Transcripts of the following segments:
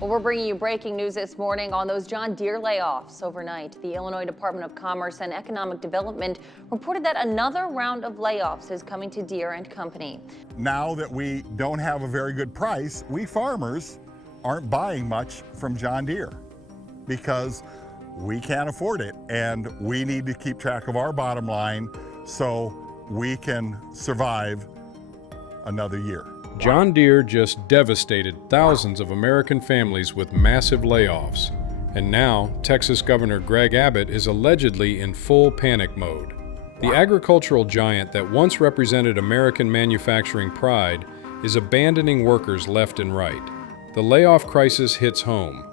Well, we're bringing you breaking news this morning on those John Deere layoffs overnight. The Illinois Department of Commerce and Economic Development reported that another round of layoffs is coming to Deere and Company. Now that we don't have a very good price, we farmers aren't buying much from John Deere because we can't afford it, and we need to keep track of our bottom line so we can survive another year. John Deere just devastated thousands of American families with massive layoffs, and now Texas Governor Greg Abbott is allegedly in full panic mode. The agricultural giant that once represented American manufacturing pride is abandoning workers left and right. The layoff crisis hits home.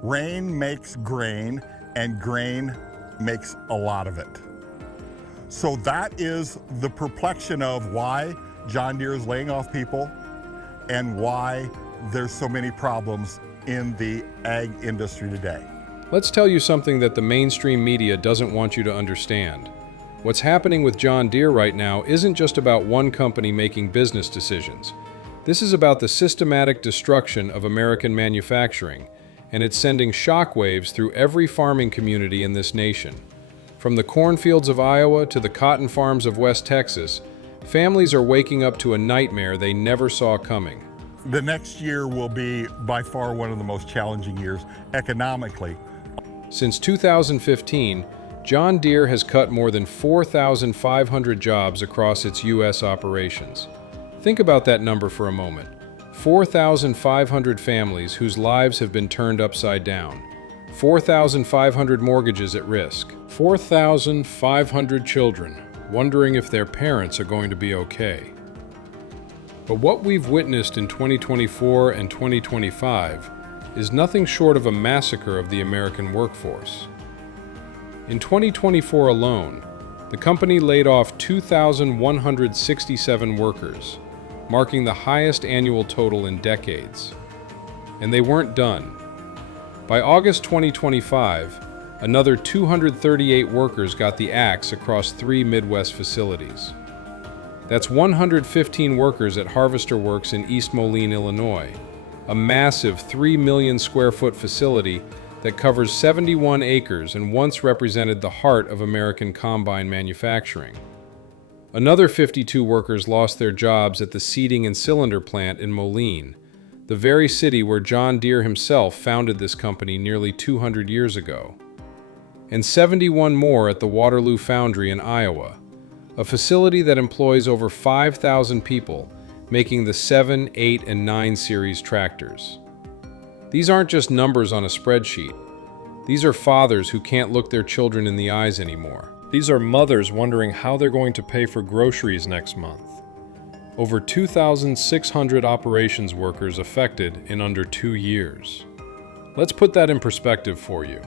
Rain makes grain, and grain makes a lot of it. So that is the perplexion of why John Deere is laying off people and why there's so many problems in the ag industry today. Let's tell you something that the mainstream media doesn't want you to understand. What's happening with John Deere right now isn't just about one company making business decisions. This is about the systematic destruction of American manufacturing, and it's sending shockwaves through every farming community in this nation. From the cornfields of Iowa to the cotton farms of West Texas, families are waking up to a nightmare they never saw coming. The next year will be by far one of the most challenging years economically. Since 2015, John Deere has cut more than 4,500 jobs across its U.S. operations. Think about that number for a moment. 4,500 families whose lives have been turned upside down. 4,500 mortgages at risk. 4,500 children wondering if their parents are going to be okay. But what we've witnessed in 2024 and 2025 is nothing short of a massacre of the American workforce. In 2024 alone, the company laid off 2,167 workers, marking the highest annual total in decades. And they weren't done. By August 2025, another 238 workers got the axe across 3 Midwest facilities. That's 115 workers at Harvester Works in East Moline, Illinois, a massive 3 million square foot facility that covers 71 acres and once represented the heart of American combine manufacturing. Another 52 workers lost their jobs at the seeding and cylinder plant in Moline, the very city where John Deere himself founded this company nearly 200 years ago. And 71 more at the Waterloo Foundry in Iowa, a facility that employs over 5,000 people, making the 7, 8, and 9 series tractors. These aren't just numbers on a spreadsheet. These are fathers who can't look their children in the eyes anymore. These are mothers wondering how they're going to pay for groceries next month. Over 2,600 operations workers affected in under 2 years. Let's put that in perspective for you.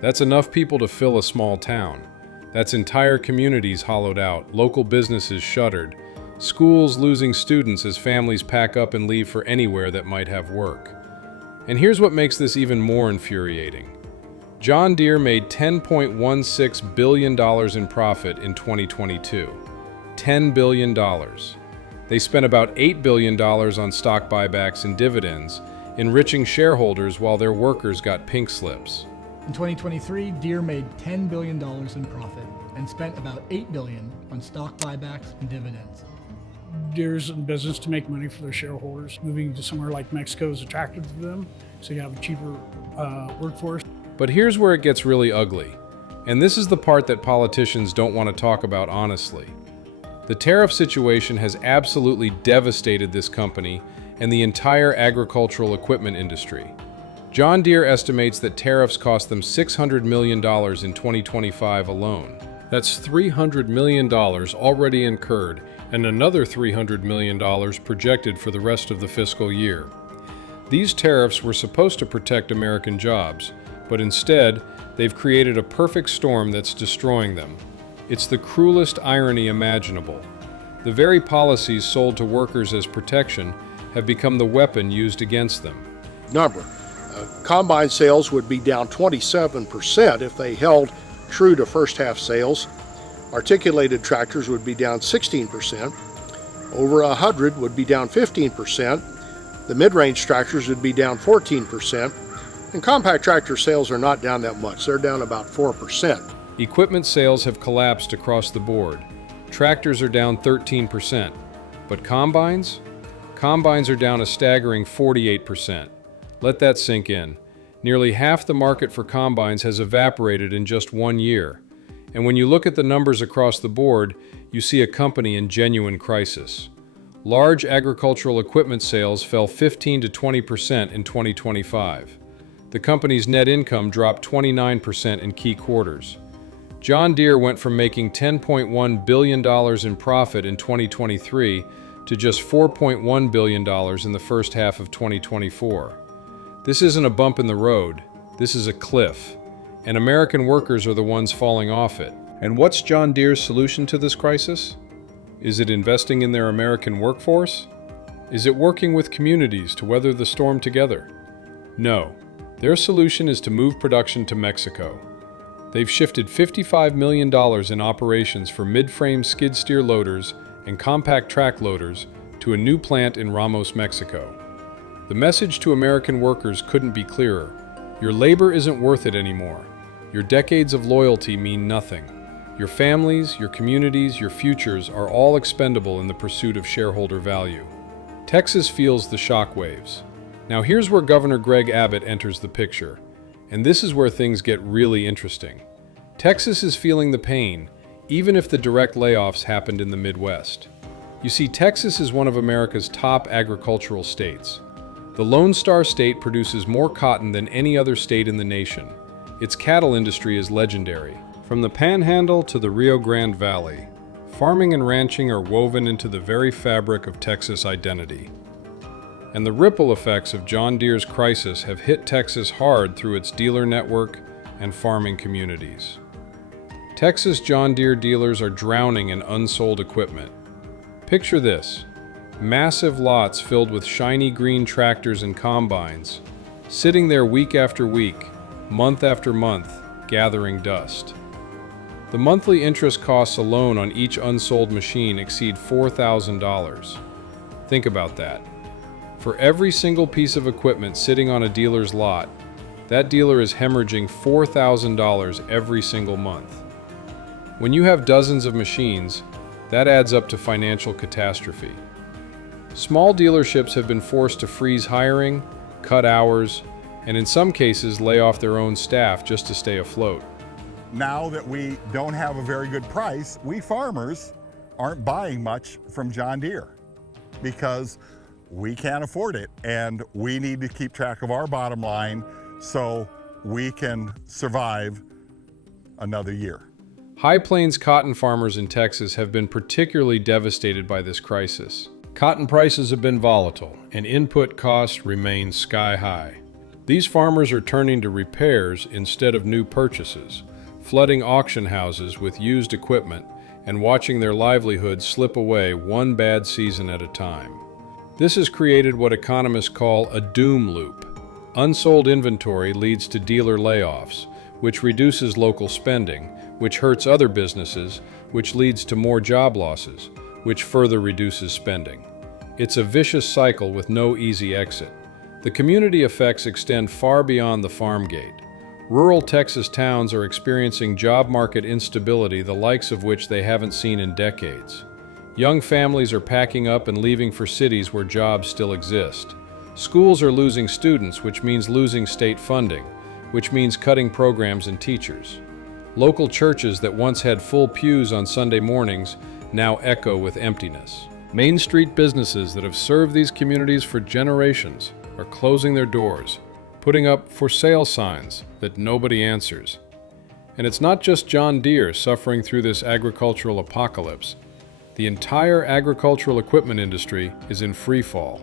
That's enough people to fill a small town. That's entire communities hollowed out, local businesses shuttered, schools losing students as families pack up and leave for anywhere that might have work. And here's what makes this even more infuriating. John Deere made $10.16 billion in profit in 2022. $10 billion. They spent about $8 billion on stock buybacks and dividends, enriching shareholders while their workers got pink slips. In 2023, Deere made $10 billion in profit and spent about $8 billion on stock buybacks and dividends. Deere's in business to make money for their shareholders. Moving to somewhere like Mexico is attractive to them, so you have a cheaper workforce. But here's where it gets really ugly, and this is the part that politicians don't want to talk about honestly. The tariff situation has absolutely devastated this company and the entire agricultural equipment industry. John Deere estimates that tariffs cost them $600 million in 2025 alone. That's $300 million already incurred and another $300 million projected for the rest of the fiscal year. These tariffs were supposed to protect American jobs, but instead, they've created a perfect storm that's destroying them. It's the cruelest irony imaginable. The very policies sold to workers as protection have become the weapon used against them. Combine sales would be down 27% if they held true to first half sales. Articulated tractors would be down 16%. Over 100 would be down 15%. The mid-range tractors would be down 14%, and compact tractor sales are not down that much. They're down about 4%. Equipment sales have collapsed across the board. Tractors are down 13%, but combines? Combines are down a staggering 48%. Let that sink in. Nearly half the market for combines has evaporated in just 1 year. And when you look at the numbers across the board, you see a company in genuine crisis. Large agricultural equipment sales fell 15 to 20% in 2025. The company's net income dropped 29% in key quarters. John Deere went from making $10.1 billion in profit in 2023 to just $4.1 billion in the first half of 2024. This isn't a bump in the road, this is a cliff, and American workers are the ones falling off it. And what's John Deere's solution to this crisis? Is it investing in their American workforce? Is it working with communities to weather the storm together? No. Their solution is to move production to Mexico. They've shifted $55 million in operations for mid-frame skid steer loaders and compact track loaders to a new plant in Ramos, Mexico. The message to American workers couldn't be clearer. Your labor isn't worth it anymore. Your decades of loyalty mean nothing. Your families, your communities, your futures are all expendable in the pursuit of shareholder value. Texas feels the shockwaves. Now here's where Governor Greg Abbott enters the picture. And this is where things get really interesting. Texas is feeling the pain, even if the direct layoffs happened in the Midwest. You see, Texas is one of America's top agricultural states. The Lone Star State produces more cotton than any other state in the nation. Its cattle industry is legendary. From the Panhandle to the Rio Grande Valley, farming and ranching are woven into the very fabric of Texas identity. And the ripple effects of John Deere's crisis have hit Texas hard through its dealer network and farming communities. Texas John Deere dealers are drowning in unsold equipment. Picture this: massive lots filled with shiny green tractors and combines, sitting there week after week, month after month, gathering dust. The monthly interest costs alone on each unsold machine exceed $4,000. Think about that. For every single piece of equipment sitting on a dealer's lot, that dealer is hemorrhaging $4,000 every single month. When you have dozens of machines, that adds up to financial catastrophe. Small dealerships have been forced to freeze hiring, cut hours, and in some cases lay off their own staff just to stay afloat. Now that we don't have a very good price, we farmers aren't buying much from John Deere because we can't afford it, and we need to keep track of our bottom line so we can survive another year. High Plains cotton farmers in Texas have been particularly devastated by this crisis. Cotton prices have been volatile, and input costs remain sky high. These farmers are turning to repairs instead of new purchases, flooding auction houses with used equipment, and watching their livelihoods slip away one bad season at a time. This has created what economists call a doom loop. Unsold inventory leads to dealer layoffs, which reduces local spending, which hurts other businesses, which leads to more job losses, which further reduces spending. It's a vicious cycle with no easy exit. The community effects extend far beyond the farm gate. Rural Texas towns are experiencing job market instability, the likes of which they haven't seen in decades. Young families are packing up and leaving for cities where jobs still exist. Schools are losing students, which means losing state funding, which means cutting programs and teachers. Local churches that once had full pews on Sunday mornings now echo with emptiness. Main Street businesses that have served these communities for generations are closing their doors, putting up for sale signs that nobody answers. And it's not just John Deere suffering through this agricultural apocalypse. The entire agricultural equipment industry is in free fall.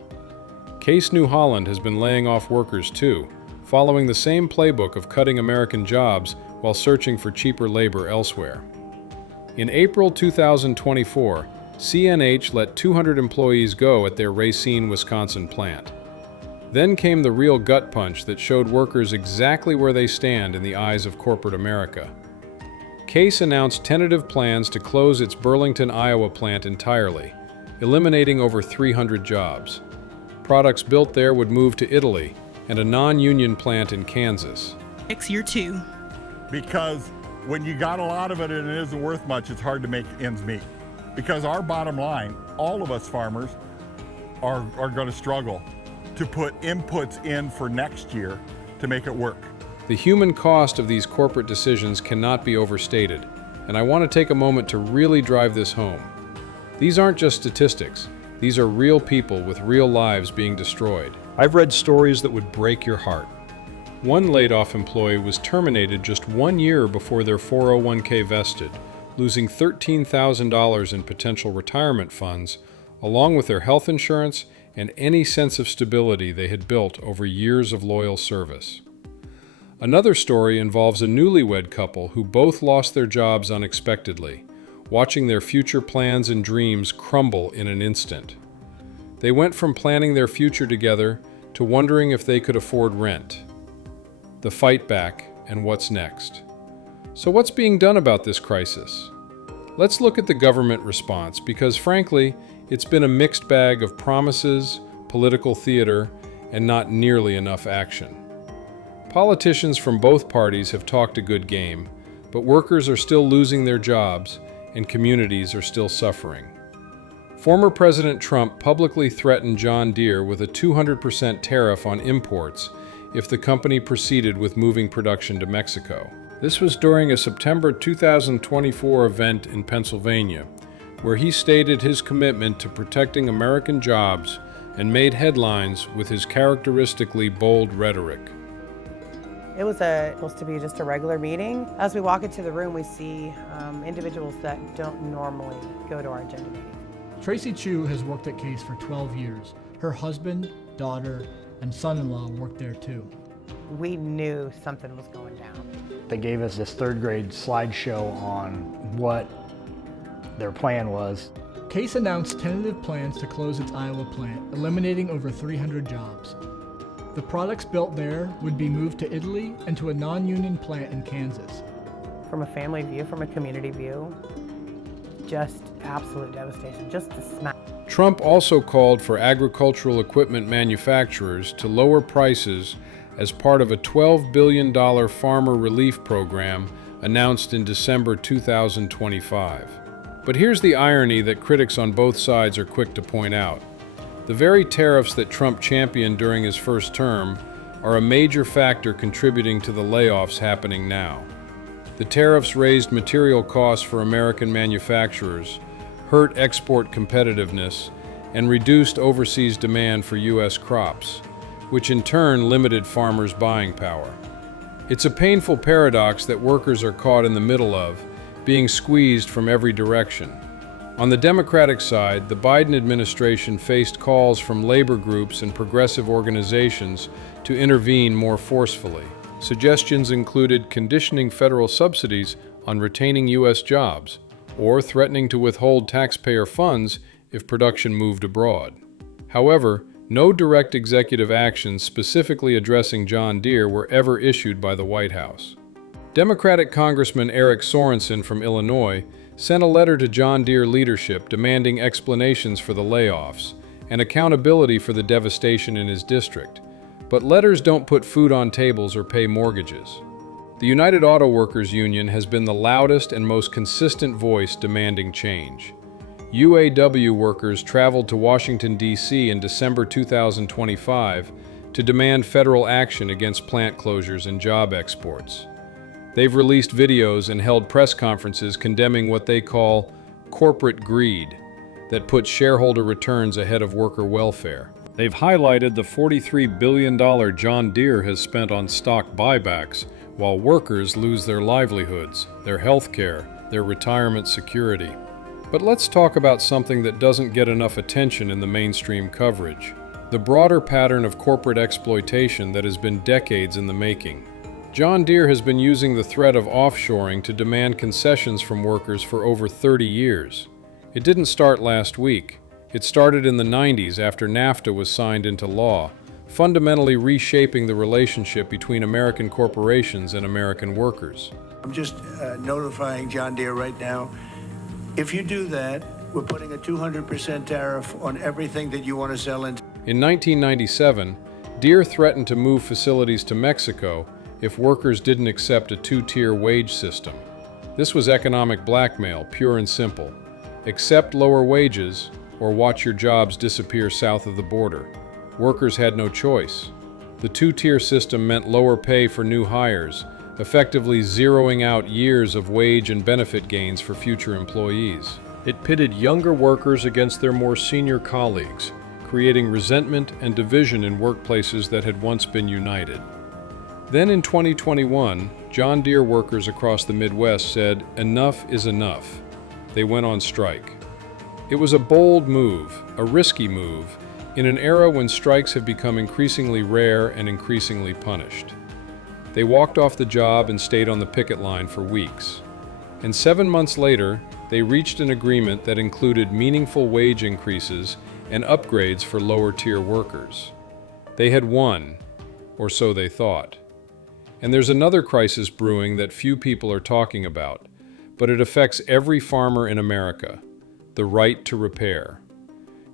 Case New Holland has been laying off workers too, following the same playbook of cutting American jobs while searching for cheaper labor elsewhere. In April 2024, CNH let 200 employees go at their Racine, Wisconsin plant. Then came the real gut punch that showed workers exactly where they stand in the eyes of corporate America. Case announced tentative plans to close its Burlington, Iowa plant entirely, eliminating over 300 jobs. products built there would move to Italy and a non-union plant in Kansas. Year 2. Because when you got a lot of it and it isn't worth much, it's hard to make ends meet. Because our bottom line, all of us farmers are going to struggle to put inputs in for next year to make it work. The human cost of these corporate decisions cannot be overstated, and I want to take a moment to really drive this home. These aren't just statistics. These are real people with real lives being destroyed. I've read stories that would break your heart. One laid-off employee was terminated just 1 year before their 401k vested, losing $13,000 in potential retirement funds, along with their health insurance and any sense of stability they had built over years of loyal service. Another story involves a newlywed couple who both lost their jobs unexpectedly, watching their future plans and dreams crumble in an instant. They went from planning their future together to wondering if they could afford rent. The fight back and what's next. So what's being done about this crisis? Let's look at the government response because, frankly, it's been a mixed bag of promises, political theater, and not nearly enough action. Politicians from both parties have talked a good game, but workers are still losing their jobs and communities are still suffering. Former President Trump publicly threatened John Deere with a 200% tariff on imports if the company proceeded with moving production to Mexico. This was during a September 2024 event in Pennsylvania, where he stated his commitment to protecting American jobs and made headlines with his characteristically bold rhetoric. It was supposed to be just a regular meeting. As we walk into the room, we see individuals that don't normally go to our agenda meetings. Tracy Chu has worked at Case for 12 years. Her husband, daughter, and son-in-law worked there too. We knew something was going down. They gave us this third grade slideshow on what their plan was. Case announced tentative plans to close its Iowa plant, eliminating over 300 jobs. The products built there would be moved to Italy and to a non-union plant in Kansas. From a family view, from a community view, just absolute devastation, just a smack. Trump also called for agricultural equipment manufacturers to lower prices as part of a $12 billion farmer relief program announced in December 2025. But here's the irony that critics on both sides are quick to point out. The very tariffs that Trump championed during his first term are a major factor contributing to the layoffs happening now. The tariffs raised material costs for American manufacturers, hurt export competitiveness, and reduced overseas demand for U.S. crops, which in turn limited farmers' buying power. It's a painful paradox that workers are caught in the middle of, being squeezed from every direction. On the Democratic side, the Biden administration faced calls from labor groups and progressive organizations to intervene more forcefully. Suggestions included conditioning federal subsidies on retaining U.S. jobs, or threatening to withhold taxpayer funds if production moved abroad. However, no direct executive actions specifically addressing John Deere were ever issued by the White House. Democratic Congressman Eric Sorensen from Illinois sent a letter to John Deere leadership demanding explanations for the layoffs and accountability for the devastation in his district. But letters don't put food on tables or pay mortgages. The United Auto Workers Union has been the loudest and most consistent voice demanding change. UAW workers traveled to Washington, D.C. in December 2025 to demand federal action against plant closures and job exports. They've released videos and held press conferences condemning what they call corporate greed that puts shareholder returns ahead of worker welfare. They've highlighted the $43 billion John Deere has spent on stock buybacks while workers lose their livelihoods, their health care, their retirement security. But let's talk about something that doesn't get enough attention in the mainstream coverage: the broader pattern of corporate exploitation that has been decades in the making. John Deere has been using the threat of offshoring to demand concessions from workers for over 30 years. It didn't start last week. It started in the 90s after NAFTA was signed into law, fundamentally reshaping the relationship between American corporations and American workers. I'm just notifying John Deere right now, if you do that, we're putting a 200% tariff on everything that you want to sell into. In 1997, Deere threatened to move facilities to Mexico if workers didn't accept a two-tier wage system. This was economic blackmail, pure and simple. Accept lower wages or watch your jobs disappear south of the border. Workers had no choice. The two-tier system meant lower pay for new hires, effectively zeroing out years of wage and benefit gains for future employees. It pitted younger workers against their more senior colleagues, creating resentment and division in workplaces that had once been united. Then in 2021, John Deere workers across the Midwest said, "Enough is enough." They went on strike. It was a bold move, a risky move, in an era when strikes have become increasingly rare and increasingly punished. They walked off the job and stayed on the picket line for weeks. And 7 months later, they reached an agreement that included meaningful wage increases and upgrades for lower-tier workers. They had won, or so they thought. And there's another crisis brewing that few people are talking about, but it affects every farmer in America: the right to repair.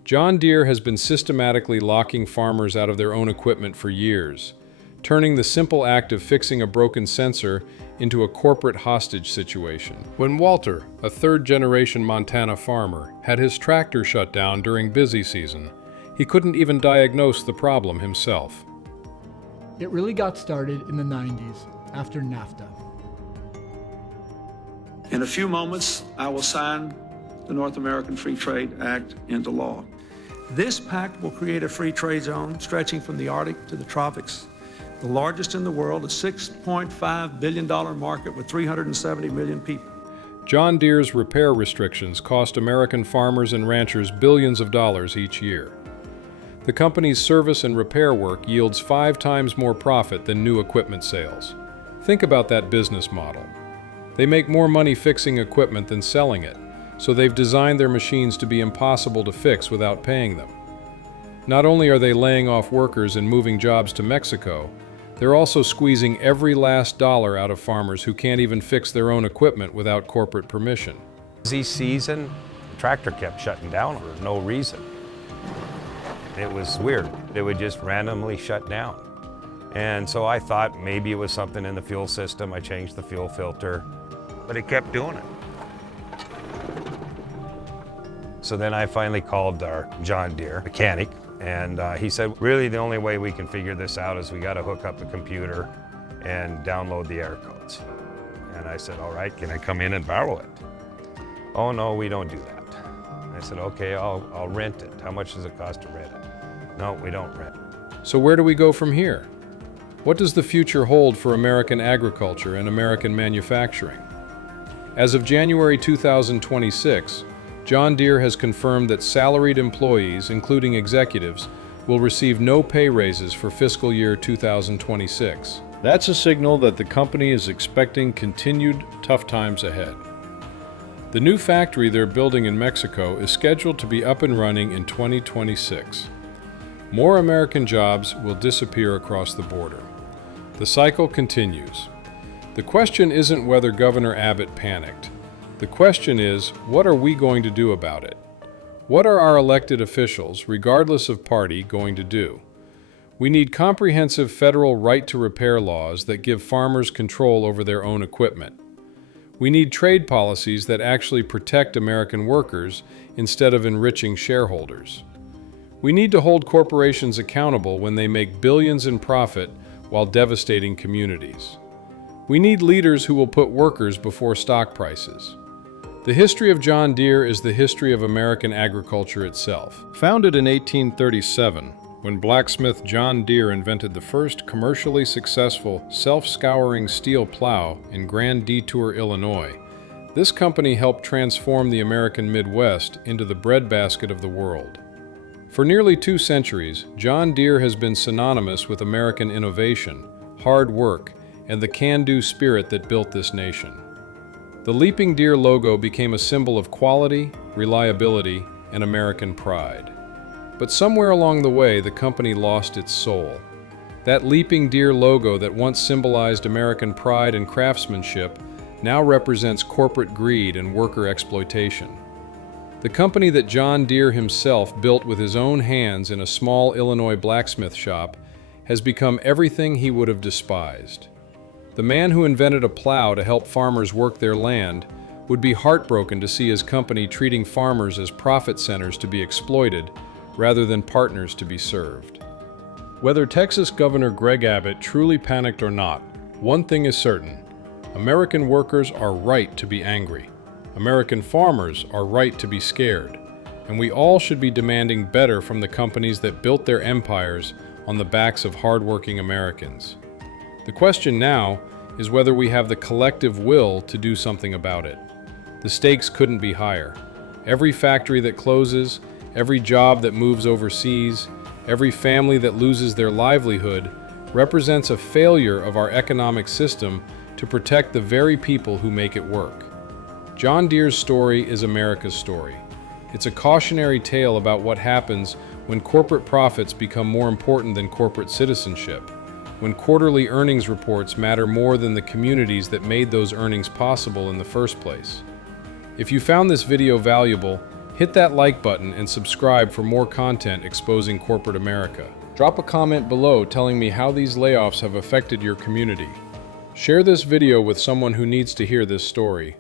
John Deere has been systematically locking farmers out of their own equipment for years, turning the simple act of fixing a broken sensor into a corporate hostage situation. When Walter, a third-generation Montana farmer, had his tractor shut down during busy season, he couldn't even diagnose the problem himself. It really got started in the 90s, after NAFTA. In a few moments, I will sign the North American Free Trade Act into law. This pact will create a free trade zone stretching from the Arctic to the tropics, the largest in the world, a $6.5 billion market with 370 million people. John Deere's repair restrictions cost American farmers and ranchers billions of dollars each year. The company's service and repair work yields 5 times more profit than new equipment sales. Think about that business model. They make more money fixing equipment than selling it, so they've designed their machines to be impossible to fix without paying them. Not only are they laying off workers and moving jobs to Mexico, they're also squeezing every last dollar out of farmers who can't even fix their own equipment without corporate permission. Busy season, the tractor kept shutting down for no reason. It was weird. It would just randomly shut down. And so I thought maybe it was something in the fuel system. I changed the fuel filter, but it kept doing it. So then I finally called our John Deere mechanic, and he said, really the only way we can figure this out is we got to hook up a computer and download the error codes. And I said, all right, can I come in and borrow it? Oh no, we don't do that. I said, okay, I'll rent it. How much does it cost to rent it? No, we don't rent it. So where do we go from here? What does the future hold for American agriculture and American manufacturing? As of January 2026, John Deere has confirmed that salaried employees, including executives, will receive no pay raises for fiscal year 2026. That's a signal that the company is expecting continued tough times ahead. The new factory they're building in Mexico is scheduled to be up and running in 2026. More American jobs will disappear across the border. The cycle continues. The question isn't whether Governor Abbott panicked. The question is, what are we going to do about it? What are our elected officials, regardless of party, going to do? We need comprehensive federal right-to-repair laws that give farmers control over their own equipment. We need trade policies that actually protect American workers instead of enriching shareholders. We need to hold corporations accountable when they make billions in profit while devastating communities. We need leaders who will put workers before stock prices. The history of John Deere is the history of American agriculture itself. Founded in 1837, when blacksmith John Deere invented the first commercially successful self-scouring steel plow in Grand Detour, Illinois, this company helped transform the American Midwest into the breadbasket of the world. For nearly 2 centuries, John Deere has been synonymous with American innovation, hard work, and the can-do spirit that built this nation. The leaping deer logo became a symbol of quality, reliability, and American pride. But somewhere along the way, the company lost its soul. That leaping deer logo that once symbolized American pride and craftsmanship now represents corporate greed and worker exploitation. The company that John Deere himself built with his own hands in a small Illinois blacksmith shop has become everything he would have despised. The man who invented a plow to help farmers work their land would be heartbroken to see his company treating farmers as profit centers to be exploited rather than partners to be served. Whether Texas Governor Greg Abbott truly panicked or not, one thing is certain: American workers are right to be angry. American farmers are right to be scared, and we all should be demanding better from the companies that built their empires on the backs of hardworking Americans. The question now is whether we have the collective will to do something about it. The stakes couldn't be higher. Every factory that closes, every job that moves overseas, every family that loses their livelihood represents a failure of our economic system to protect the very people who make it work. John Deere's story is America's story. It's a cautionary tale about what happens when corporate profits become more important than corporate citizenship, when quarterly earnings reports matter more than the communities that made those earnings possible in the first place. If you found this video valuable, hit that like button and subscribe for more content exposing corporate America. Drop a comment below telling me how these layoffs have affected your community. Share this video with someone who needs to hear this story.